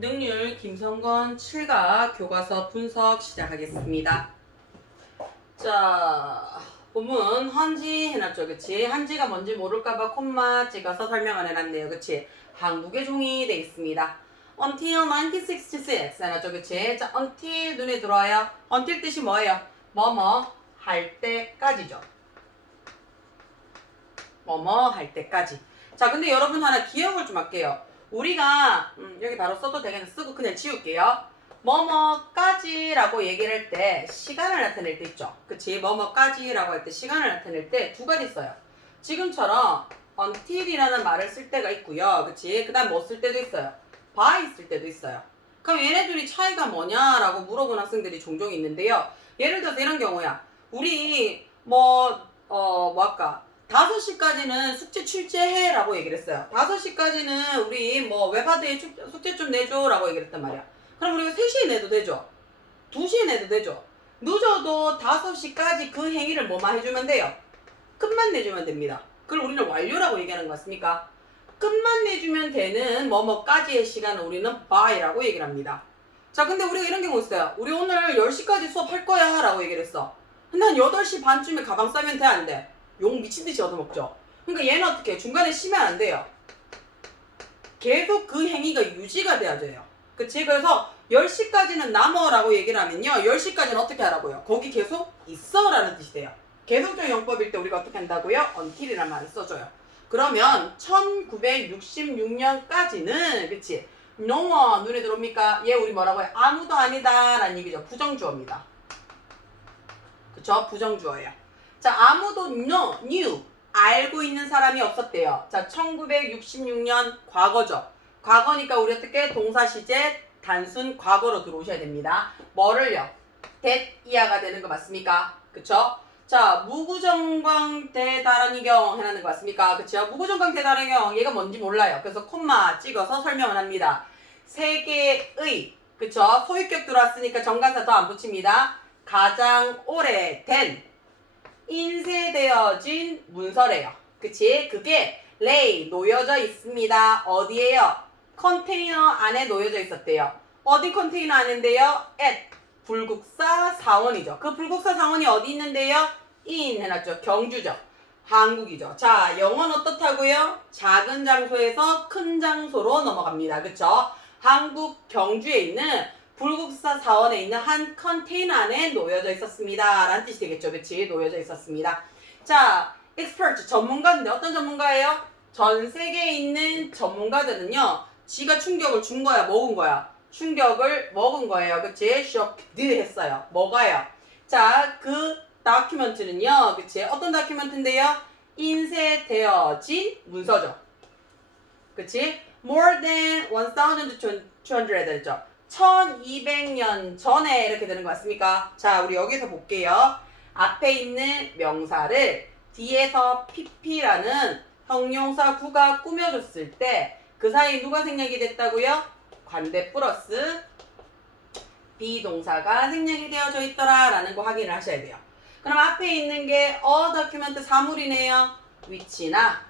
능률 김성건 7가 교과서 분석 시작하겠습니다. 자, 본문 한지 해놨죠, 그치? 한지가 뭔지 모를까봐 콤마 찍어서 설명을 해놨네요, 그치? 한국의 종이 돼 있습니다. Until 1966 해놨죠, 그치? 자, until 눈에 들어와요. until 뜻이 뭐예요? 뭐뭐 할 때까지죠. 뭐뭐 할 때까지. 자, 근데 여러분 하나 기억을 좀 할게요. 우리가 여기 바로 써도 되겠는데 쓰고 그냥 지울게요. 뭐뭐까지라고 얘기를 할 때 시간을 나타낼 때 있죠. 그치? 뭐뭐까지라고 할 때 시간을 나타낼 때 두 가지 써요. 지금처럼 until이라는 말을 쓸 때가 있고요. 그치? 그 다음 뭐 쓸 때도 있어요. by 쓸 때도 있어요. 그럼 얘네들이 차이가 뭐냐라고 물어본 학생들이 종종 있는데요. 예를 들어서 이런 경우야. 우리 뭐할까? 5시까지는 숙제 출제해 라고 얘기를 했어요. 5시까지는 우리 뭐 웹하드에 숙제 좀 내줘 라고 얘기를 했단 말이야. 그럼 우리가 3시에 내도 되죠? 2시에 내도 되죠? 늦어도 5시까지 그 행위를 뭐만 해주면 돼요? 끝만 내주면 됩니다. 그걸 우리는 완료라고 얘기하는 거 같습니까? 끝만 내주면 되는 뭐뭐까지의 시간을 우리는 by라고 얘기를 합니다. 자, 근데 우리가 이런 경우 있어요. 우리 오늘 10시까지 수업할 거야 라고 얘기를 했어. 근데 한 8시 반쯤에 가방 싸면 돼, 안 돼? 욕 미친듯이 얻어먹죠. 그러니까 얘는 어떻게 해? 중간에 쉬면 안 돼요. 계속 그 행위가 유지가 돼야 돼요. 그치? 그래서 10시까지는 남어라고 얘기를 하면요. 10시까지는 어떻게 하라고요? 거기 계속 있어 라는 뜻이 돼요. 계속적 용법일 때 우리가 어떻게 한다고요? until이라는 말을 써줘요. 그러면 1966년까지는 그치? no one 눈에 들어옵니까? 얘 우리 뭐라고 해? 아무도 아니다 라는 얘기죠. 부정주어입니다. 그쵸? 부정주어예요. 자, 아무도 knew 알고 있는 사람이 없었대요. 자, 1966년 과거죠. 과거니까 우리 어떻게 동사 시제 단순 과거로 들어오셔야 됩니다. 뭐를요? that 이하가 되는 거 맞습니까? 그쵸? 자, 무구정광 대다란이경 해라는 거 맞습니까? 그쵸? 무구정광 대다란이경 얘가 뭔지 몰라요. 그래서 콤마 찍어서 설명을 합니다. 세계의 그쵸? 소유격 들어왔으니까 정관사 더 안 붙입니다. 가장 오래된 인쇄되어진 문서래요. 그치? 그게 lay 놓여져 있습니다. 어디에요? 컨테이너 안에 놓여져 있었대요. 어디 컨테이너 안인데요? at 불국사 사원이죠. 그 불국사 사원이 어디 있는데요? in 해놨죠. 경주죠. 한국이죠. 자, 영어는 어떻다고요? 작은 장소에서 큰 장소로 넘어갑니다. 그쵸? 한국 경주에 있는 불국사 사원에 있는 한 컨테이너 안에 놓여져 있었습니다. 라는 뜻이 되겠죠. 그치? 놓여져 있었습니다. 자, expert, 전문가인데 어떤 전문가예요? 전 세계에 있는 전문가들은요. 지가 충격을 준 거야? 먹은 거야? 충격을 먹은 거예요. 그치? shocked 했어요. 뭐가요? 자, 그 다큐멘트는요. 그치? 어떤 다큐멘트인데요? 인쇄되어진 문서죠. 그치? more than 1200 했죠. 1200년 전에 이렇게 되는 거 맞습니까? 자, 우리 여기서 볼게요. 앞에 있는 명사를 뒤에서 pp라는 형용사 구가 꾸며줬을 때 그 사이 누가 생략이 됐다고요? 관대 플러스 비동사가 생략이 되어져 있더라 라는 거 확인을 하셔야 돼요. 그럼 앞에 있는 게 다큐멘트 사물이네요. 위치나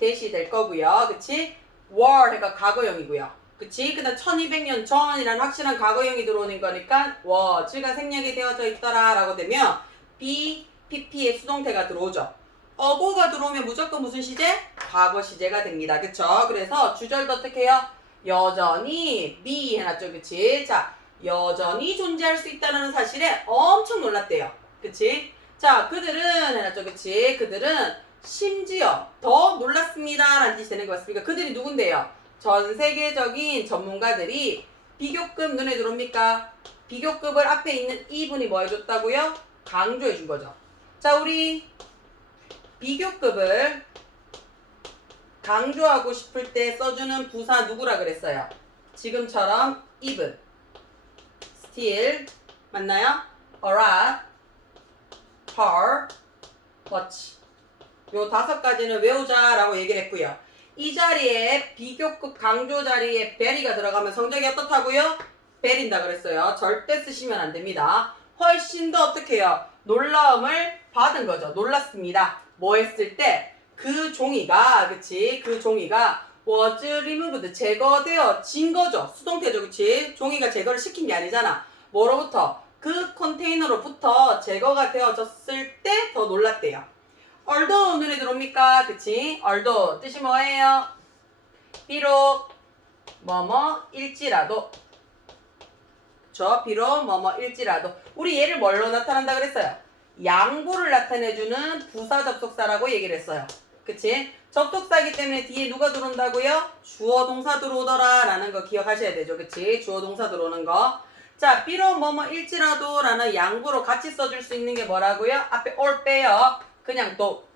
대시 될 거고요. 그치? were 그러니까 과거형이고요. 그치? 그 다음 1200년 전이라는 확실한 과거형이 들어오는 거니까 was가 생략이 되어져 있더라 라고 되면 be, pp의 수동태가 들어오죠. 어고가 들어오면 무조건 무슨 시제? 과거 시제가 됩니다. 그쵸? 그래서 주절도 어떻게 해요? 여전히 be 해놨죠. 그치? 자, 여전히 존재할 수 있다는 사실에 엄청 놀랐대요. 그치? 자, 그들은 해놨죠. 그치? 그들은 심지어 더 놀랐습니다 라는 뜻이 되는 것 같습니까? 그들이 누군데요? 전 세계적인 전문가들이 비교급 눈에 들어옵니까? 비교급을 앞에 있는 이분이 뭐 해줬다고요? 강조해 준 거죠. 자, 우리 비교급을 강조하고 싶을 때 써주는 부사 누구라 그랬어요? 지금처럼 even, still, 맞나요? alright, her, much. 요 5가지는 외우자라고 얘기를 했고요. 이 자리에 비교급 강조 자리에 very가 들어가면 성적이 어떻다고요? 베린다 그랬어요. 절대 쓰시면 안 됩니다. 훨씬 더 어떻게 해요? 놀라움을 받은 거죠. 놀랐습니다. 뭐 했을 때? 그 종이가, 그치? 그 종이가 was removed 제거되어진 거죠. 수동태죠. 그치? 종이가 제거를 시킨 게 아니잖아. 뭐로부터? 그 컨테이너로부터 제거가 되어졌을 때 더 놀랐대요. although 눈에 들어옵니까? 그치? although 뜻이 뭐예요? 비록 뭐뭐일지라도 비록 뭐뭐일지라도 우리 얘를 뭘로 나타난다 그랬어요? 양보를 나타내주는 부사 접속사라고 얘기를 했어요. 그치? 접속사이기 때문에 뒤에 누가 들어온다고요? 주어 동사 들어오더라 라는 거 기억하셔야 되죠. 그치? 주어 동사 들어오는 거. 자, 비록 뭐뭐일지라도 라는 양보로 같이 써줄 수 있는 게 뭐라고요? 앞에 all 빼요. 그냥 though.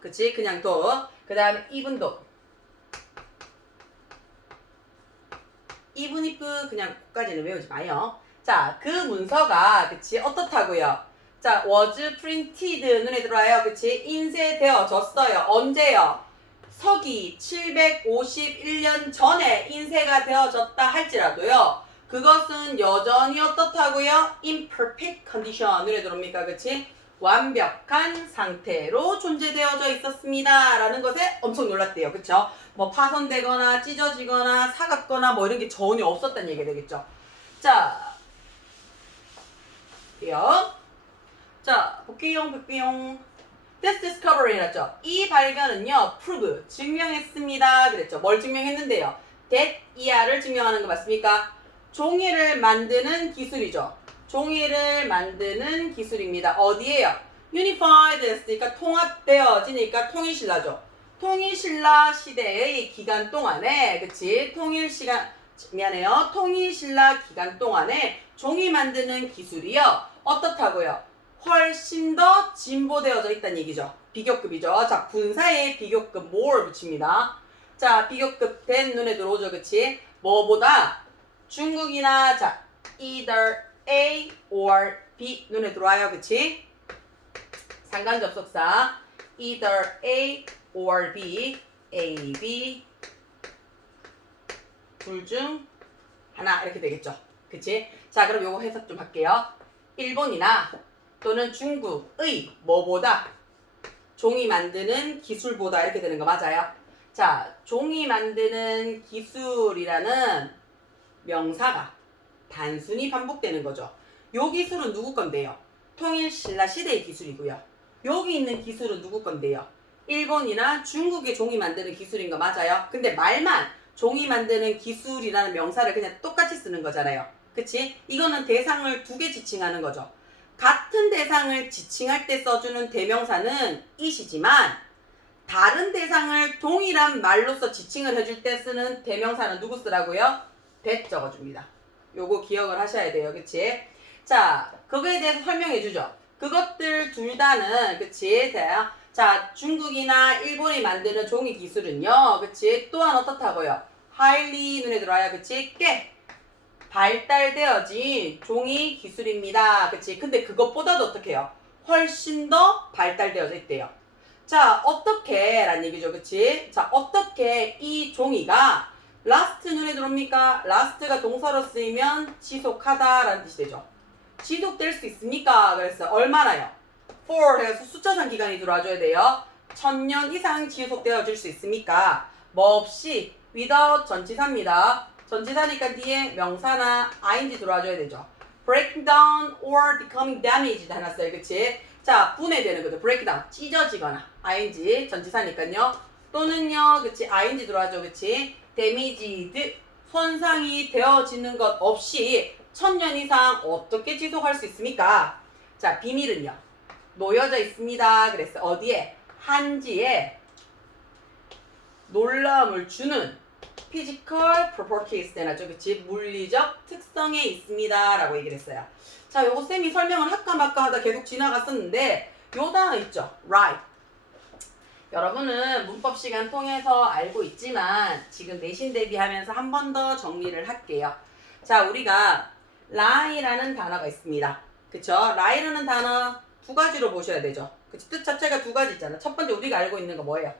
그치? 그냥 though. 그 다음에 even though. even if 그냥 끝까지는 외우지 마요. 자, 그 문서가 그치? 어떻다고요? 자, was printed 눈에 들어와요. 그치? 인쇄되어졌어요. 언제요? 서기 751년 전에 인쇄가 되어졌다 할지라도요. 그것은 여전히 어떻다고요? imperfect condition 눈에 들어옵니까? 그치? 완벽한 상태로 존재되어져 있었습니다. 라는 것에 엄청 놀랐대요. 그쵸? 뭐 파손되거나 찢어지거나 사갔거나 뭐 이런 게 전혀 없었다는 얘기가 되겠죠. 자, 자, 볼게요. This discovery 했죠. 이 발견은요, prove, 증명했습니다. 그랬죠. 뭘 증명했는데요? that 이하를 증명하는 거 맞습니까? 종이를 만드는 기술이죠. 종이를 만드는 기술입니다. 어디에요? Unified 했으니까 통합되어지니까 통일신라죠. 통일신라 시대의 기간 동안에, 그치? 통일신라 기간 동안에 종이 만드는 기술이요. 어떻다고요? 훨씬 더 진보되어져 있다는 얘기죠. 비교급이죠. 자, 분사에 비교급 more 붙입니다. 자, 비교급 된 눈에 들어오죠. 그치? 뭐보다 중국이나 자, either A or B 눈에 들어와요. 그치? 상관접속사 either A or B, A, B 둘 중 하나 이렇게 되겠죠. 그치? 자, 그럼 요거 해석 좀 할게요. 일본이나 또는 중국의 뭐보다 종이 만드는 기술보다 이렇게 되는 거 맞아요? 자, 종이 만드는 기술이라는 명사가 단순히 반복되는 거죠. 요 기술은 누구 건데요? 통일신라 시대의 기술이고요. 여기 있는 기술은 누구 건데요? 일본이나 중국의 종이 만드는 기술인 거 맞아요? 근데 말만 종이 만드는 기술이라는 명사를 그냥 똑같이 쓰는 거잖아요. 그치? 이거는 대상을 두 개 지칭하는 거죠. 같은 대상을 지칭할 때 써주는 대명사는 it이지만 다른 대상을 동일한 말로서 지칭을 해줄 때 쓰는 대명사는 누구 쓰라고요? that 적어줍니다. 요거 기억을 하셔야 돼요. 그치? 자, 그거에 대해서 설명해 주죠. 그것들 둘 다는, 그치? 자, 중국이나 일본이 만드는 종이 기술은요. 그치? 또한 어떻다고요? highly 눈에 들어와요. 그치? 꽤 발달되어진 종이 기술입니다. 그치? 근데 그것보다도 어떻게 해요? 훨씬 더 발달되어져 있대요. 자, 어떻게? 라는 얘기죠. 그치? 자, 어떻게 이 종이가 last 눈에 들어옵니까? last가 동사로 쓰이면 지속하다 라는 뜻이 되죠. 지속될 수 있습니까? 그래서 얼마나요? for 해서 숫자상 기간이 들어와줘야 돼요. 1000년 이상 지속되어질 수 있습니까? 뭐 없이 without 전치사입니다. 전치사니까 뒤에 명사나 ing 들어와줘야 되죠. breaking down or becoming damaged 해놨어요. 그치? 자, 분해되는 거죠. break down, 찢어지거나 ing 전치사니까요. 또는요, 그치? ing 들어와줘. 그치? damaged, 손상이 되어지는 것 없이 1000년 이상 어떻게 지속할 수 있습니까? 자, 비밀은요. 놓여져 있습니다. 그랬어. 어디에? 한지에 놀라움을 주는 physical properties 되나죠? 그치? 물리적 특성에 있습니다. 라고 얘기를 했어요. 자, 요거 쌤이 설명을 할까 말까 하다 계속 지나갔었는데 요 단어 있죠? right. 여러분은 문법 시간 통해서 알고 있지만 지금 내신 대비하면서 한 번 더 정리를 할게요. 자, 우리가 lie라는 단어가 있습니다. 그쵸? lie라는 단어 두 가지로 보셔야 되죠. 그치? 뜻 자체가 두 가지 있잖아. 첫 번째 우리가 알고 있는 거 뭐예요?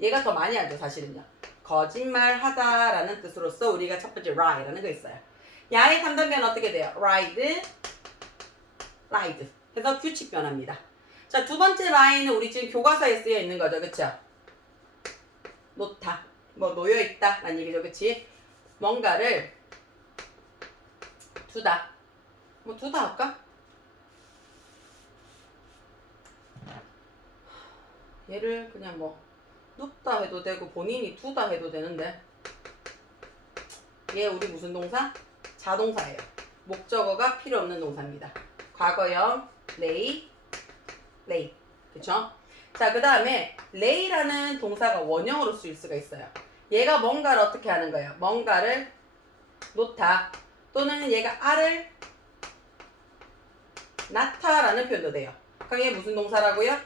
얘가 더 많이 알죠, 사실은요. 거짓말하다라는 뜻으로서 우리가 첫 번째 lie라는 거 있어요. 야의 3단변은 어떻게 돼요? lied, lied. 해서 규칙 변화입니다. 자, 두 번째 lie는 우리 지금 교과서에 쓰여 있는 거죠, 그쵸? 놓다. 뭐 놓여있다 라는 얘기죠. 그치? 뭔가를 두다. 뭐 두다 할까? 얘를 그냥 뭐 눕다 해도 되고 본인이 두다 해도 되는데 얘 우리 무슨 동사? 자동사예요. 목적어가 필요 없는 동사입니다. 과거형 lay, lay. 그쵸? 자, 그 다음에 lay라는 동사가 원형으로 쓰일 수가 있어요. 얘가 뭔가를 어떻게 하는 거예요? 뭔가를 놓다 또는 얘가 알을 낳다라는 표현도 돼요. 그럼 얘 무슨 동사라고요?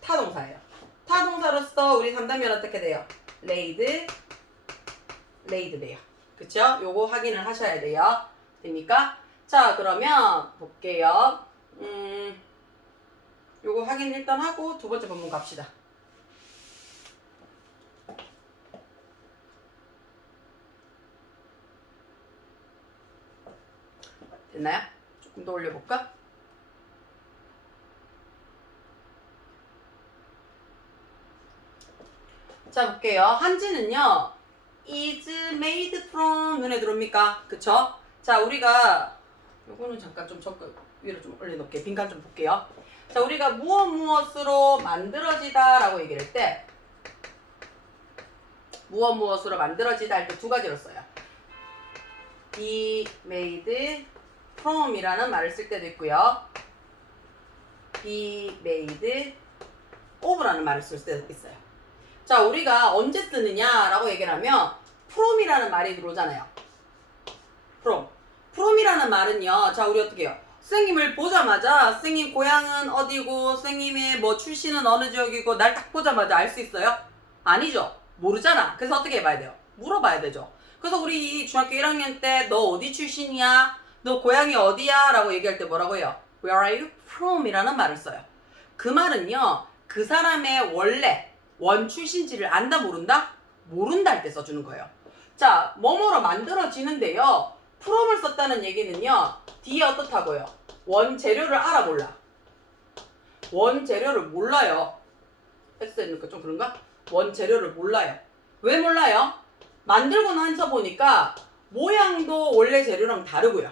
타동사예요. 타동사로서 우리 3단면 어떻게 돼요? laid, laid 돼요. 그쵸? 요거 확인을 하셔야 돼요. 됩니까? 자, 그러면 볼게요. 요거 확인 일단 하고 두 번째 본문 갑시다. 됐나요? 조금 더 올려볼까? 자, 볼게요. 한지는요, is made from 눈에 들어옵니까? 그쵸? 자, 우리가 요거는 잠깐 좀 위로 좀 올려놓을게요. 빈칸 좀 볼게요. 자, 우리가 무엇으로 만들어지다 라고 얘기를 할 때 무엇으로 만들어지다 할 때 두 가지로 써요. be made from 이라는 말을 쓸 때도 있고요. be made of 라는 말을 쓸 때도 있어요. 자, 우리가 언제 쓰느냐 라고 얘기를 하면 from이라는 말이 들어오잖아요. from이라는 말은요, 자, 우리 어떻게 해요? 선생님을 보자마자 선생님 고향은 어디고 선생님의 뭐 출신은 어느 지역이고 날 딱 보자마자 알 수 있어요? 아니죠. 모르잖아. 그래서 어떻게 해봐야 돼요? 물어봐야 되죠. 그래서 우리 중학교 1학년 때 너 어디 출신이야? 너 고향이 어디야? 라고 얘기할 때 뭐라고 해요? Where are you from? 이라는 말을 써요. 그 말은요, 그 사람의 원래 원 출신지를 안다 모른다? 모른다 할 때 써주는 거예요. 자, 뭐뭐로 만들어지는데요, from을 썼다는 얘기는요, 뒤에 어떻다고요? 원재료를 알아 몰라? 원재료를 몰라요. X니까 좀 그런가? 원재료를 몰라요. 왜 몰라요? 만들고 나서 보니까 모양도 원래 재료랑 다르고요.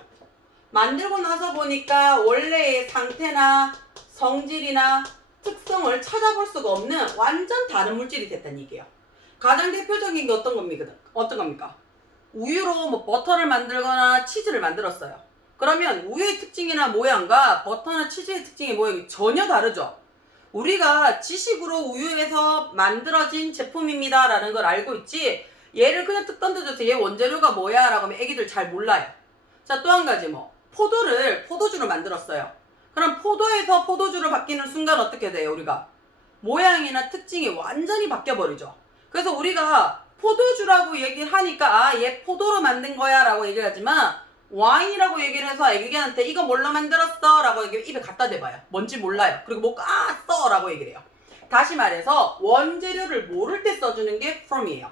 만들고 나서 보니까 원래의 상태나 성질이나 특성을 찾아볼 수가 없는 완전 다른 물질이 됐다는 얘기예요. 가장 대표적인 게 어떤 겁니까? 우유로 뭐 버터를 만들거나 치즈를 만들었어요. 그러면 우유의 특징이나 모양과 버터나 치즈의 특징의 모양이 전혀 다르죠. 우리가 지식으로 우유에서 만들어진 제품입니다 라는 걸 알고 있지, 얘를 그냥 뚝 던져줘서 얘 원재료가 뭐야 라고 하면 애기들 잘 몰라요. 자, 또 한 가지 포도를 포도주로 만들었어요. 그럼 포도에서 포도주로 바뀌는 순간 어떻게 돼요? 우리가 모양이나 특징이 완전히 바뀌어버리죠. 그래서 우리가 포도주라고 얘기를 하니까 얘 포도로 만든 거야 라고 얘기를 하지만 와인이라고 얘기를 해서 애기한테 이거 뭘로 만들었어? 라고 입에 갖다 대봐요. 뭔지 몰라요. 그리고 뭐 써! 라고 얘기를 해요. 다시 말해서 원재료를 모를 때 써주는 게 from이에요.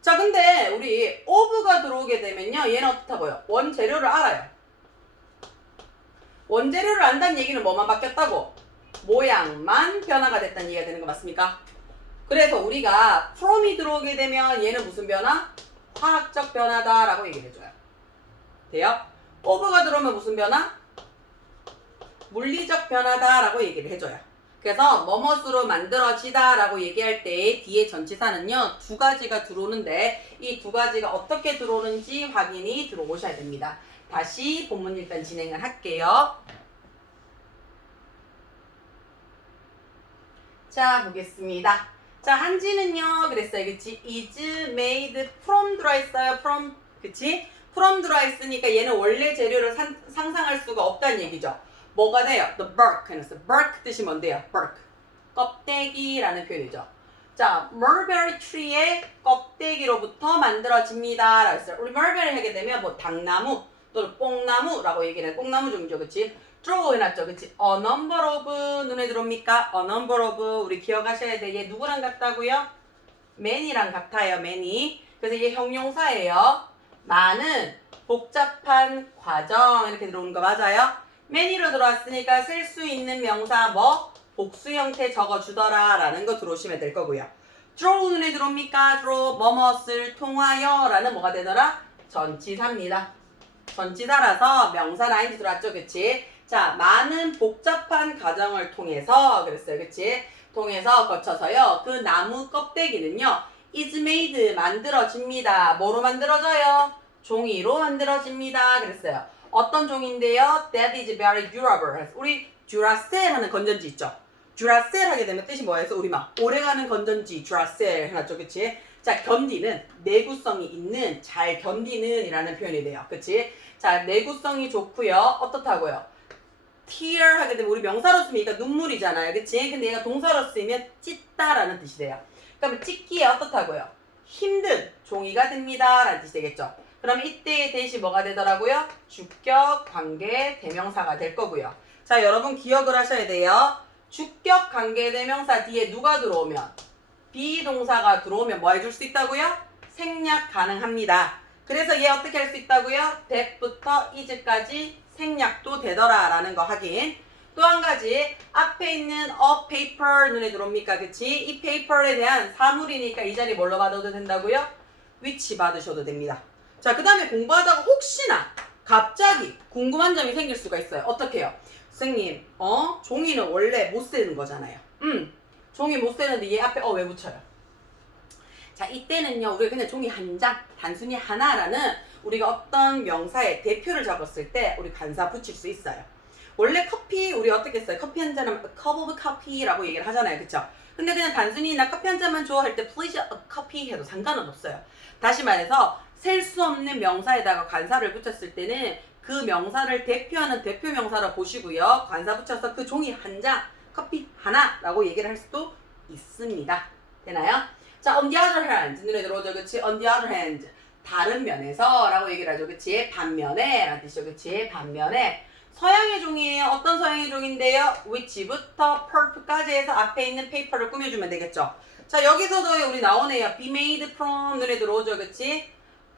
자, 근데 우리 of가 들어오게 되면요, 얘는 어떻다고요? 원재료를 알아요. 원재료를 안다는 얘기는 뭐만 바뀌었다고? 모양만 변화가 됐다는 얘기가 되는 거 맞습니까? 그래서 우리가 from이 들어오게 되면 얘는 무슨 변화? 화학적 변화다 라고 얘기를 해줘요. 돼요? of가 들어오면 무슨 변화? 물리적 변화다 라고 얘기를 해줘요. 그래서 뭐뭇으로 만들어지다 라고 얘기할 때 뒤에 전치사는요, 두 가지가 들어오는데 이 두 가지가 어떻게 들어오는지 확인이 들어오셔야 됩니다. 다시 본문 일단 진행을 할게요. 자, 보겠습니다. 자, 한지는요, 그랬어요. 그치? is made from 들어있어요. from. 그치? from 들어있으니까 얘는 원래 재료를 상상할 수가 없다는 얘기죠. 뭐가 돼요? The bark 해놨어요. bark 뜻이 뭔데요? bark. 껍데기라는 표현이죠. 자, mulberry tree의 껍데기로부터 만들어집니다. 라고 했어요. 우리 mulberry 하게 되면 뭐 당나무 또는 뽕나무라고 얘기를 해요. 뽕나무 종이죠. 그치? draw 해놨죠. 그치? a number of 눈에 들어옵니까? a number of 우리 기억하셔야 돼. 얘 누구랑 같다고요? many랑 같아요. many. 그래서 얘 형용사예요. 많은 복잡한 과정 이렇게 들어오는 거 맞아요? many로 들어왔으니까 쓸 수 있는 명사 뭐? 복수 형태 적어주더라 라는 거 들어오시면 될 거고요. draw 눈에 들어옵니까? draw 뭐뭇을 통하여 라는 뭐가 되더라? 전치사입니다. 전치사라서 명사 라인지 들어왔죠, 그치? 자, 많은 복잡한 과정을 통해서 그랬어요, 그치? 통해서 거쳐서요. 그 나무 껍데기는요, is made 만들어집니다. 뭐로 만들어져요? 종이로 만들어집니다. 그랬어요. 어떤 종인데요? That is very durable. 우리 듀라셀 하는 건전지 있죠? 듀라셀 하게 되면 뜻이 뭐예요? 우리막 오래가는 건전지 듀라셀 해놨죠, 그치? 자, 견디는 내구성이 있는, 잘 견디는 이라는 표현이 돼요, 그치? 자, 내구성이 좋고요. 어떻다고요? tear 하게 되면 우리 명사로 쓰면 얘가 눈물이잖아요, 그치? 근데 얘가 동사로 쓰이면 찢다라는 뜻이 돼요. 그러면 찢기에 어떻다고요? 힘든 종이가 됩니다 라는 뜻이 되겠죠. 그럼 이때의 대시 뭐가 되더라고요? 주격, 관계, 대명사가 될 거고요. 자, 여러분 기억을 하셔야 돼요. 주격, 관계, 대명사 뒤에 누가 들어오면? 비동사가 들어오면 뭐 해줄 수 있다고요? 생략 가능합니다. 그래서 얘 어떻게 할 수 있다고요? that부터 is까지 생략도 되더라 라는 거 확인. 또 한 가지 앞에 있는 a paper 눈에 들어옵니까? 그치? 이 paper에 대한 사물이니까 이 자리 뭘로 받아도 된다고요? which 받으셔도 됩니다. 자, 그 다음에 공부하다가 혹시나 갑자기 궁금한 점이 생길 수가 있어요. 어떻게 해요? 선생님, 종이는 원래 못 세는 거잖아요. 종이 못 세는데 얘 앞에 왜 붙여요? 자, 이때는요, 우리가 그냥 종이 한 장, 단순히 하나라는 우리가 어떤 명사의 대표를 적었을 때 우리 관사 붙일 수 있어요. 원래 커피, 우리 어떻게 써요? 커피 한 잔은 a cup of coffee라고 얘기를 하잖아요. 그쵸? 근데 그냥 단순히 나 커피 한 잔만 줘 할 때 please a coffee 해도 상관은 없어요. 다시 말해서 셀 수 없는 명사에다가 관사를 붙였을 때는 그 명사를 대표하는 대표 명사로 보시고요. 관사 붙여서 그 종이 한 장, 커피 하나라고 얘기를 할 수도 있습니다. 되나요? 자, on the other hand. 눈에 들어오죠, 그치? on the other hand. 다른 면에서 라고 얘기를 하죠, 그치? 반면에 라는 뜻이죠, 그치? 반면에. 서양의 종이에요. 어떤 서양의 종인데요? which부터 pulp까지 해서 앞에 있는 페이퍼를 꾸며주면 되겠죠. 자, 여기서도 우리 나오네요. be made from 눈에 들어오죠, 그치?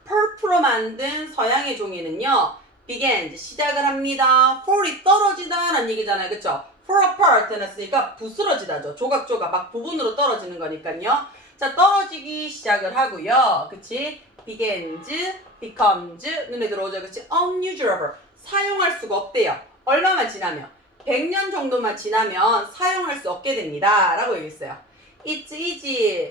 pulp로 만든 서양의 종이는요, begins 시작을 합니다. fall이 떨어지다 라는 얘기잖아요, 그쵸? fall apart 해놨으니까 부스러지다죠. 조각조각 막 부분으로 떨어지는 거니까요. 자, 떨어지기 시작을 하고요, 그치? begins, becomes 눈에 들어오죠, 그치? unusable 사용할 수가 없대요. 얼마만 지나면? 100년 정도만 지나면 사용할 수 없게 됩니다 라고 얘기했어요. It's easy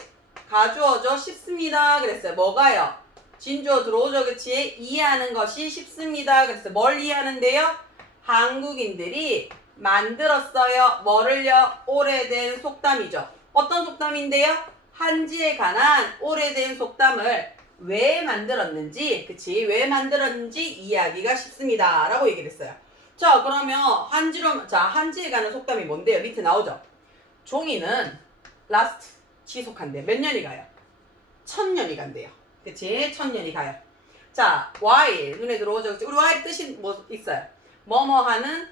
가주어죠, 쉽습니다 그랬어요. 뭐가요? 진주어 들어오죠, 그치? 이해하는 것이 쉽습니다 그랬어요. 뭘 이해하는데요? 한국인들이 만들었어요. 뭐를요? 오래된 속담이죠. 어떤 속담인데요? 한지에 관한 오래된 속담을 왜 만들었는지, 그치? 왜 만들었는지 이해하기가 쉽습니다 라고 얘기를 했어요. 자, 그러면 한지에 관한 속담이 뭔데요? 밑에 나오죠? 종이는 last 지속한대. 몇 년이 가요? 1000년이 간대요. 그치? 1000년이 가요. 자, while 눈에 들어오죠? 그치? 우리 while 뜻이 뭐 있어요? 뭐뭐 하는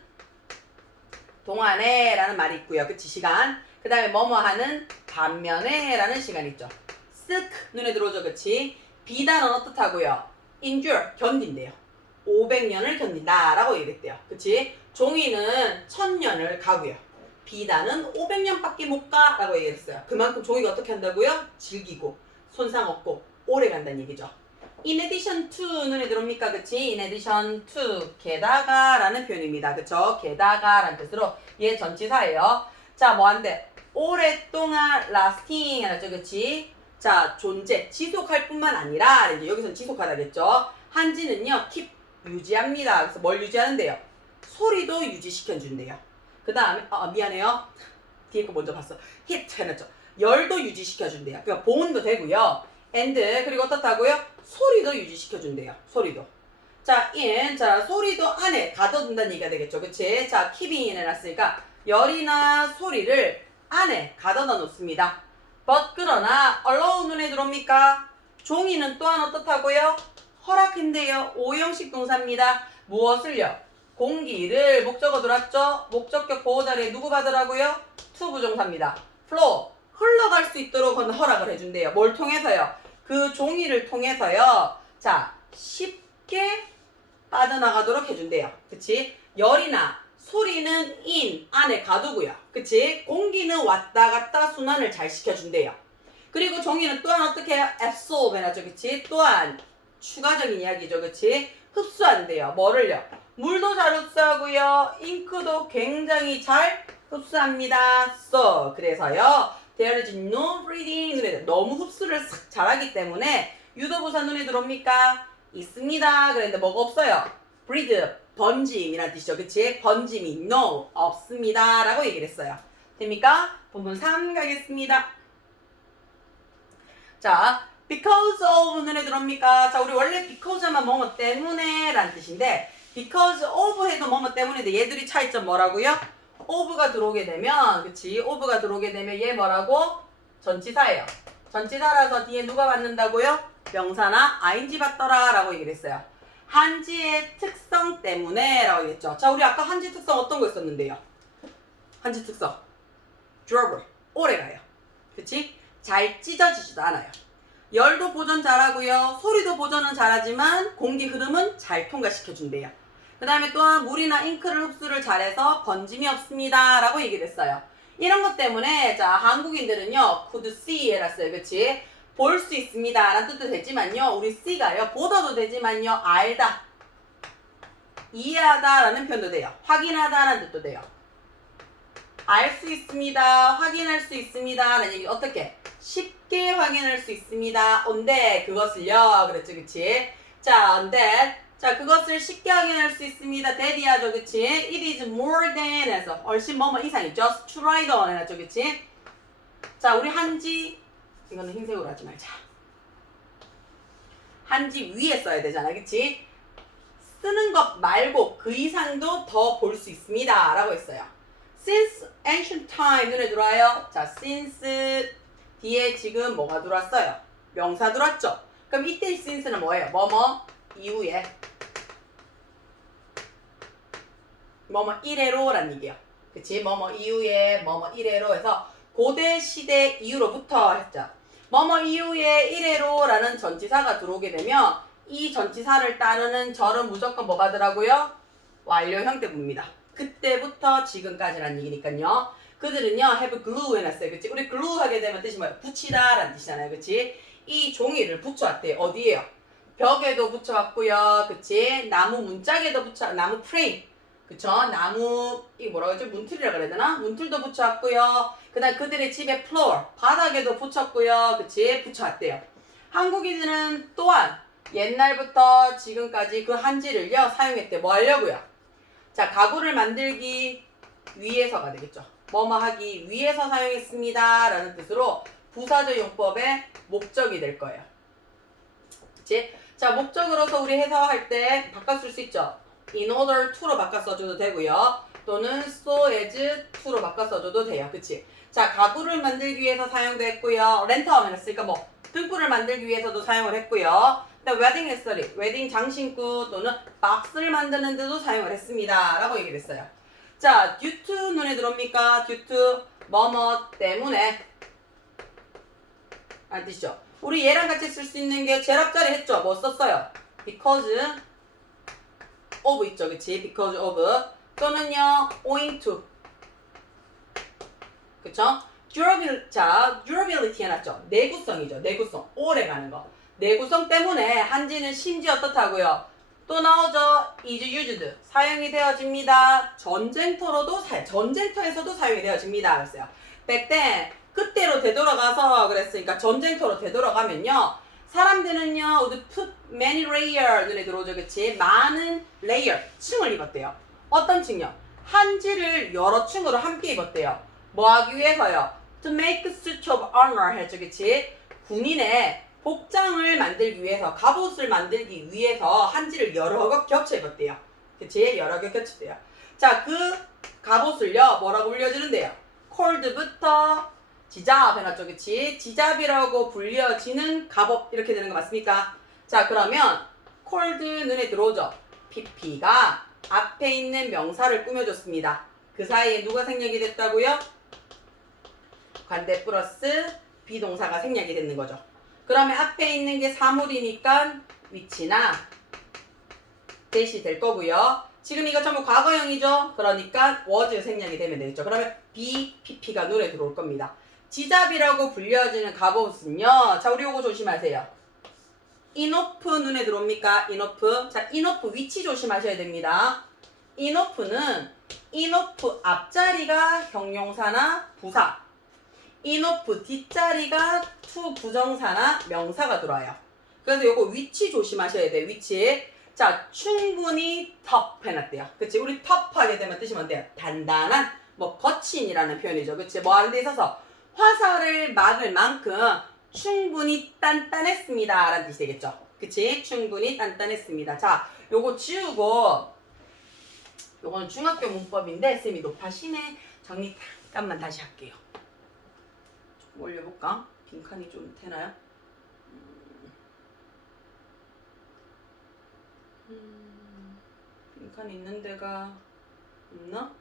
동안에 라는 말이 있고요. 그치? 시간. 그 다음에 뭐뭐 하는 반면에 라는 시간 있죠. 쓱 눈에 들어오죠, 그치? 비단은 어떻다고요? endure 견딘대요. 500년을 견딘다 라고 얘기했대요. 그치? 종이는 1000년을 가고요. 비단은 500년밖에 못 가 라고 얘기했어요. 그만큼 종이가 어떻게 한다고요? 즐기고 손상 없고 오래 간다는 얘기죠. in addition to 눈에 들어옵니까? 그치? in addition to 게다가 라는 표현입니다. 그쵸? 게다가 라는 뜻으로 얘 전치사예요. 자, 뭐 한대? 오랫동안 lasting 하죠, 그치? 자, 존재, 지속할 뿐만 아니라 이제 여기서는 지속하다겠죠. 한지는요, keep 유지합니다. 그래서 뭘 유지하는데요? 소리도 유지시켜준대요. 그 다음에 미안해요. 뒤에 거 먼저 봤어. hit 해놨죠. 열도 유지시켜준대요. 그러니까 보온도 되고요. and 그리고 어떻다고요? 소리도 유지시켜준대요. 소리도. 자, 소리도 안에 가둬둔다는 얘기가 되겠죠. 그치? 자, keeping in 해놨으니까 열이나 소리를 안에 가둬다 놓습니다. but 그러나 allow 눈에 들어옵니까? 종이는 또한 어떻다고요? 허락한대요. 5형식 동사입니다. 무엇을요? 공기를 목적어 들어왔죠? 목적격 보호 자리에 누구 받으라고요? to 부정사입니다. flow 흘러갈 수 있도록 허락을 해준대요. 뭘 통해서요? 그 종이를 통해서요. 자, 쉽게 빠져나가도록 해준대요. 그치? 열이나 소리는 in 안에 가두고요. 그치? 공기는 왔다 갔다 순환을 잘 시켜준대요. 그리고 종이는 또한 어떻게 해요? absorb 해놨죠. 그치? 또한 추가적인 이야기죠. 그치? 흡수한대요. 뭐를요? 물도 잘 흡수하고요. 잉크도 굉장히 잘 흡수합니다. So 그래서요. There is no breathing. 너무 흡수를 싹 잘하기 때문에 유도부사 눈에 들어옵니까? 있습니다. 그런데 뭐가 없어요? breathe, 번짐이라는 뜻이죠. 그치? 번짐이 no, 없습니다. 라고 얘기를 했어요. 됩니까? 본문 3 가겠습니다. 자, because of 눈에 들어옵니까? 자, 우리 원래 because 하면 뭐뭐 때문에 라는 뜻인데 because of 해도 뭐뭐 때문인데 얘들이 차이점 뭐라고요? of가 들어오게 되면 그치? of가 들어오게 되면 얘 뭐라고? 전치사예요. 전치사라서 뒤에 누가 받는다고요? 명사나 ing 받더라 라고 얘기를 했어요. 한지의 특성 때문에 라고 얘기했죠. 자, 우리 아까 한지 특성 어떤 거 있었는데요? 한지 특성 durable, 오래가요. 그치? 잘 찢어지지도 않아요. 열도 보존 잘하고요. 소리도 보존은 잘하지만 공기 흐름은 잘 통과시켜준대요. 그 다음에 또한 물이나 잉크를 흡수를 잘해서 번짐이 없습니다. 라고 얘기를 했어요. 이런 것 때문에 자 한국인들은요. could see 해놨어요. 그치? 볼 수 있습니다. 라는 뜻도 되지만요. 우리 see가요. 보다도 되지만요. 알다, 이해하다 라는 표현도 돼요. 확인하다 라는 뜻도 돼요. 알 수 있습니다. 확인할 수 있습니다. 라는 얘기 어떻게? 쉽게 확인할 수 있습니다. 온데 그것을요. 그랬죠. 그치? 자, 온데 자 그것을 쉽게 확인할 수 있습니다. that이야죠. 그치? It is more than 해서 훨씬 뭐뭐 이상이 just try the 해놨죠. 그치? 자 우리 한지 이거는 흰색으로 하지 말자. 한지 위에 써야 되잖아. 그치? 쓰는 것 말고 그 이상도 더 볼 수 있습니다. 라고 했어요. Since ancient time 눈에 들어와요. 자, since 뒤에 지금 뭐가 들어왔어요? 명사 들어왔죠? 그럼 이때 since는 뭐예요? 뭐뭐 이후에 뭐뭐 이래로 라는 얘기예요. 그치? 뭐뭐 이후에 뭐뭐 이래로 해서 고대 시대 이후로부터 했죠. 뭐뭐 이후에 이래로 라는 전치사가 들어오게 되면 이 전치사를 따르는 절은 무조건 뭐 받으라고요? 완료 형태부입니다. 그때부터 지금까지라는 얘기니까요. 그들은요, have glue 해놨어요. 그치? 우리 glue 하게 되면 뜻이 뭐예요? 붙이다 라는 뜻이잖아요. 그치? 이 종이를 붙여왔대요. 어디에요? 벽에도 붙여왔고요. 그치? 나무 문짝에도 나무 프레임. 그쵸? 나무, 이게 뭐라고 하죠? 문틀이라 그래야 되나? 문틀도 붙여왔고요. 그 다음 그들의 집에 floor, 바닥에도 붙였고요. 그치? 붙여왔대요. 한국인들은 또한 옛날부터 지금까지 그 한지를요, 사용했대요. 뭐 하려고요? 자, 가구를 만들기 위해서가 되겠죠. 뭐뭐 하기 위해서 사용했습니다. 라는 뜻으로 부사적 용법의 목적이 될 거예요. 그치? 자, 목적으로서 우리 해석할 때 바꿔 쓸 수 있죠. in order to로 바꿔 써줘도 되고요. 또는 so as to로 바꿔 써줘도 돼요. 그치? 자, 가구를 만들기 위해서 사용도 했고요. 렌터하면 했으니까 뭐 등불을 만들기 위해서도 사용을 했고요. 그다음 웨딩 액세서리, 웨딩 장신구 또는 박스를 만드는 데도 사용을 했습니다. 라고 얘기를 했어요. 자, due to 눈에 들어옵니까? due to 뭐뭐 때문에 안 뜻이죠. 우리 얘랑 같이 쓸 수 있는 게 제일 앞자리 했죠. 뭐 썼어요? because of 있죠. 그치? because of 또는요 owing to 그쵸? durability 해놨죠. 내구성이죠. 내구성. 오래가는 거. 내구성 때문에 한지는 심지어 어떻다고요? 또 나오죠. is used. 사용이 되어집니다. 전쟁터에서도 사용이 되어집니다. 그랬어요. back then. 그때로 되돌아가서 그랬으니까 전쟁터로 되돌아가면요. 사람들은요. would put many layer 눈에 들어오죠. 그치? 많은 layer. 층을 입었대요. 어떤 층요? 한지를 여러 층으로 함께 입었대요. 뭐 하기 위해서요? To make suit of armor 했죠. 그치? 군인의 복장을 만들기 위해서, 갑옷을 만들기 위해서 한지를 여러 겹 겹쳐 입었대요. 그치? 여러 겹 겹쳤대요. 자, 그 갑옷을요, 뭐라고 불려주는데요? cold부터 지잡 해놨죠. 그치? 지잡이라고 불려지는 갑옷, 이렇게 되는 거 맞습니까? 자, 그러면 cold 눈에 들어오죠? pp가 앞에 있는 명사를 꾸며줬습니다. 그 사이에 누가 생략이 됐다고요? 관대 플러스 비동사가 생략이 되는 거죠. 그러면 앞에 있는 게 사물이니까 위치나 대시 될 거고요. 지금 이거 전부 과거형이죠. 그러니까 was 생략이 되면 되겠죠. 그러면 be, pp가 눈에 들어올 겁니다. 지잡이라고 불려지는 갑옷은요. 자, 우리 요거 조심하세요. 인오프 눈에 들어옵니까? 인오프. 자, 인오프 위치 조심하셔야 됩니다. 인오프는 인오프 앞자리가 형용사나 부사, 인오프 뒷자리가 투 부정사나 명사가 들어와요. 그래서 요거 위치 조심하셔야 돼요. 위치. 자, 충분히 터프 해놨대요. 그치? 우리 터프 하게 되면 뜻이 뭔데요? 단단한, 뭐 거친이라는 표현이죠. 그치? 뭐 하는 데 있어서 화살을 막을 만큼 충분히 단단했습니다 라는 뜻이 되겠죠. 그치? 충분히 단단했습니다. 자, 요거 지우고, 요거는 중학교 문법인데 쌤이 높아시네. 정리 잠깐만 다시 할게요. 조금 올려볼까? 빈칸이 좀 되나요? 빈칸 있는 데가 없나?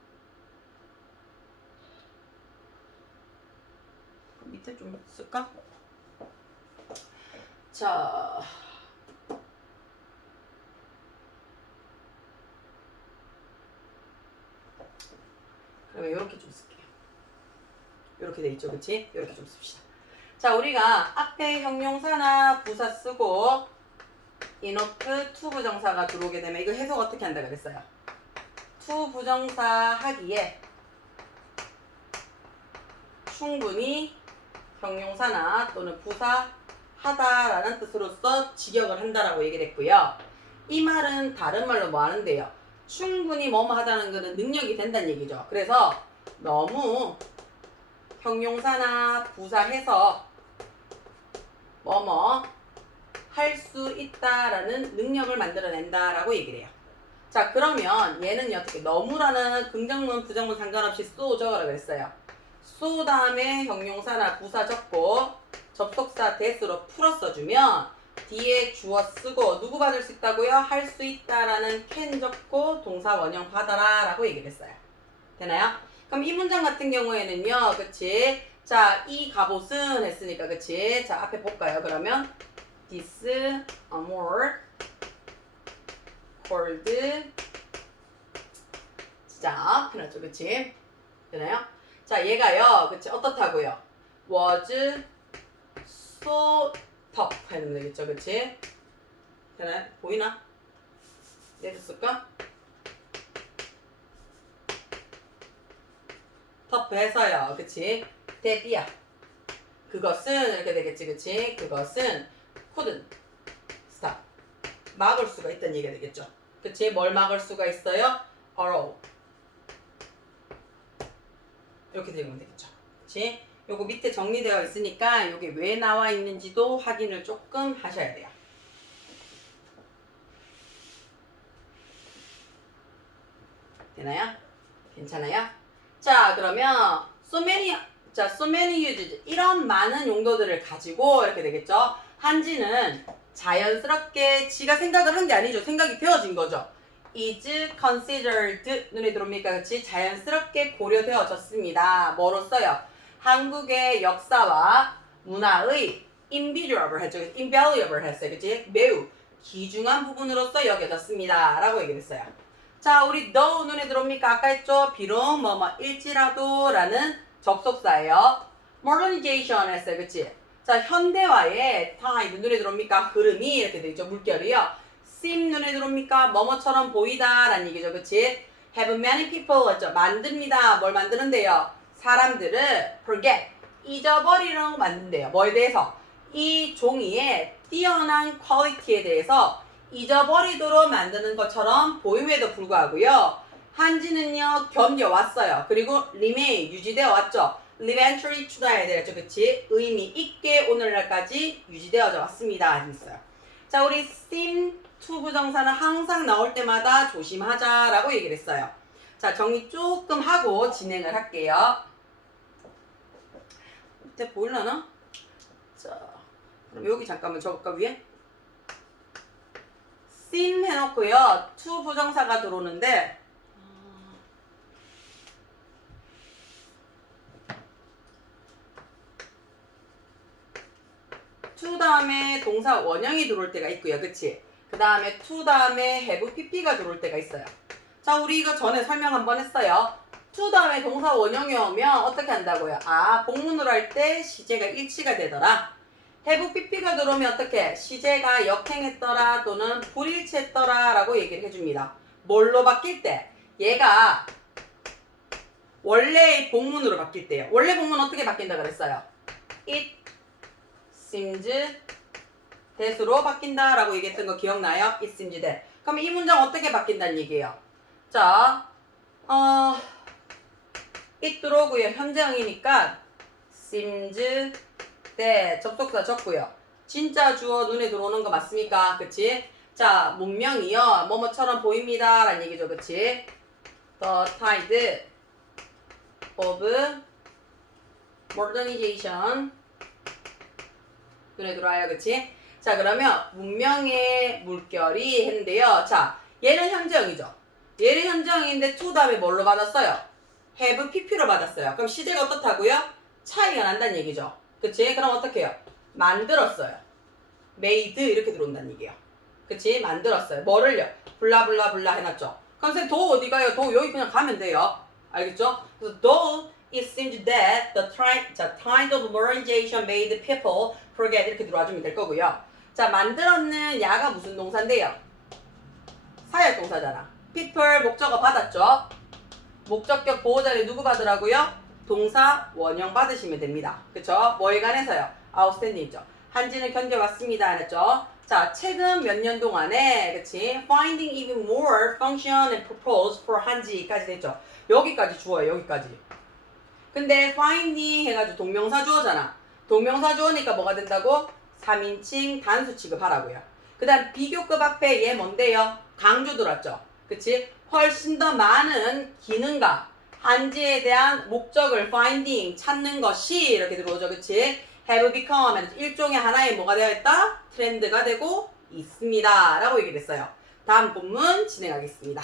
밑에 좀 쓸까? 자, 그러면 이렇게 좀 쓸게요. 이렇게 돼 있죠, 그치? 이렇게 좀 씁시다. 자, 우리가 앞에 형용사나 부사 쓰고 인오프 투 부정사가 들어오게 되면 이거 해석 어떻게 한다 그랬어요? 투 부정사 하기에 충분히 형용사나 또는 부사 하다라는 뜻으로서 직역을 한다라고 얘기를 했고요. 이 말은 다른 말로 뭐 하는데요? 충분히 뭐뭐 하다는 것은 능력이 된다는 얘기죠. 그래서 너무 형용사나 부사해서 뭐뭐 할 수 있다라는 능력을 만들어낸다라고 얘기를 해요. 자, 그러면 얘는 어떻게 너무라는 긍정문 부정문 상관없이 so 적으라고 그랬어요. so 다음에 형용사나 부사 적고 접속사 that으로 풀어 써주면 뒤에 주어 쓰고 누구 받을 수 있다고요? 할 수 있다라는 can 적고 동사 원형 받아라 라고 얘기를 했어요. 되나요? 그럼 이 문장 같은 경우에는요, 그치? 자, 이 갑옷은 했으니까, 그치? 자, 앞에 볼까요? 그러면 this armor called 자, 해놨죠, 그치? 되나요? 자, 얘가요, 그치? 어떻다고요? was so tough 해놓으면 되겠죠, 그치? 되나요? 보이나? 내렸을까? tough 해서요, 그치? 대비야. 그것은 이렇게 되겠지, 그치? 그것은 couldn't stop. 막을 수가 있다는 얘기가 되겠죠. 그치? 뭘 막을 수가 있어요? allow. 이렇게 되면 되겠죠. 그치? 요거 밑에 정리되어 있으니까 요게 왜 나와 있는지도 확인을 조금 하셔야 돼요. 되나요? 괜찮아요? 자, 그러면 so many uses 이런 많은 용도들을 가지고 이렇게 되겠죠. 한지는 자연스럽게 지가 생각을 한 게 아니죠. 생각이 되어진 거죠. is considered 눈에 들어옵니까? 그치? 자연스럽게 고려되어졌습니다. 뭐로써요? 한국의 역사와 문화의 invaluable 했죠. invaluable 했어요. 그치? 매우 귀중한 부분으로서 여겨졌습니다. 라고 얘기했어요. 자, 우리 though 눈에 들어옵니까? 아까 했죠? 비록 일지라도 라는 접속사예요. modernization 했어요. 그치? 자, 현대화의 time 눈에 들어옵니까? 흐름이 이렇게 되죠. 물결이요. seem 눈에 들어옵니까? 뭐뭐처럼 보이다 라는 얘기죠. 그치? have many people 했죠. 만듭니다. 뭘 만드는데요? 사람들을 forget 잊어버리려고 만든대요. 뭐에 대해서? 이 종이의 뛰어난 퀄리티에 대해서 잊어버리도록 만드는 것처럼 보임에도 불구하고요. 한지는요 견뎌왔어요. 그리고 remain 유지되어 왔죠. eventually 추가해야 되겠죠. 그치? 의미 있게 오늘날까지 유지되어져 왔습니다. 했어요. 자, 우리 seem to 부정사는 항상 나올 때마다 조심하자라고 얘기를 했어요. 자, 정리 조금 하고 진행을 할게요. 밑에 보이려나? 자, 그럼 여기 잠깐만 적을까 위에? seem 해놓고요. to 부정사가 들어오는데 to 다음에 동사 원형이 들어올 때가 있고요. 그치? 그 다음에 to 다음에 have pp가 들어올 때가 있어요. 자, 우리 이거 전에 설명 한번 했어요. to 다음에 동사 원형이 오면 어떻게 한다고요? 아, 복문으로 할 때 시제가 일치가 되더라. have pp가 들어오면 어떻게? 시제가 역행했더라 또는 불일치했더라 라고 얘기를 해줍니다. 뭘로 바뀔 때? 얘가 원래의 복문으로 바뀔 때요. 원래 복문 어떻게 바뀐다 그랬어요? It seems that으로 바뀐다 라고 얘기했던 거 기억나요? It seems that. 그럼 이 문장 어떻게 바뀐다는 얘기예요? 자, it 들어오고요. 현재형이니까 seems that 접속사 적고요. 진짜 주어 눈에 들어오는 거 맞습니까? 그치? 자, 문명이요. 뭐뭐처럼 보입니다. 라는 얘기죠. 그치? The tide of modernization 눈에 들어와요. 그치? 자, 그러면 문명의 물결이 했는데요. 자, 얘는 현재형이죠. 얘는 현재형인데 to 다음에 뭘로 받았어요? have pp로 받았어요. 그럼 시제가 어떻다고요? 차이가 난다는 얘기죠. 그치? 그럼 어떻게 해요? 만들었어요. made 이렇게 들어온다는 얘기예요. 그치? 만들었어요. 뭐를요? 블라블라블라 해놨죠. 그럼 선생님 도 어디 가요? 도 여기 그냥 가면 돼요. 알겠죠? 그래서 though it seems that the kind of modernization made people forget 이렇게 들어와주면 될 거고요. 자, 만들었는 야가 무슨 동사인데요? 사역 동사잖아. people 목적어 받았죠? 목적격 보호자를 누구 받으라고요? 동사 원형 받으시면 됩니다. 그쵸? 뭐에 관해서요? outstanding이죠. 한지는 견뎌왔습니다. 했죠? 자, 최근 몇 년 동안에 그치? Finding even more function and purpose for 한지까지 됐죠. 여기까지 주어요. 여기까지. 근데 finding 해가지고 동명사 주어잖아. 동명사 주어니까 뭐가 된다고? 3인칭 단수 취급하라고요. 그 다음 비교급 앞에 얘 뭔데요? 강조 들었죠. 그치? 훨씬 더 많은 기능과 한지에 대한 목적을 finding 찾는 것이 이렇게 들어오죠. 그치? have become 일종의 하나의 뭐가 되어 있다? 트렌드가 되고 있습니다. 라고 얘기를 했어요. 다음 본문 진행하겠습니다.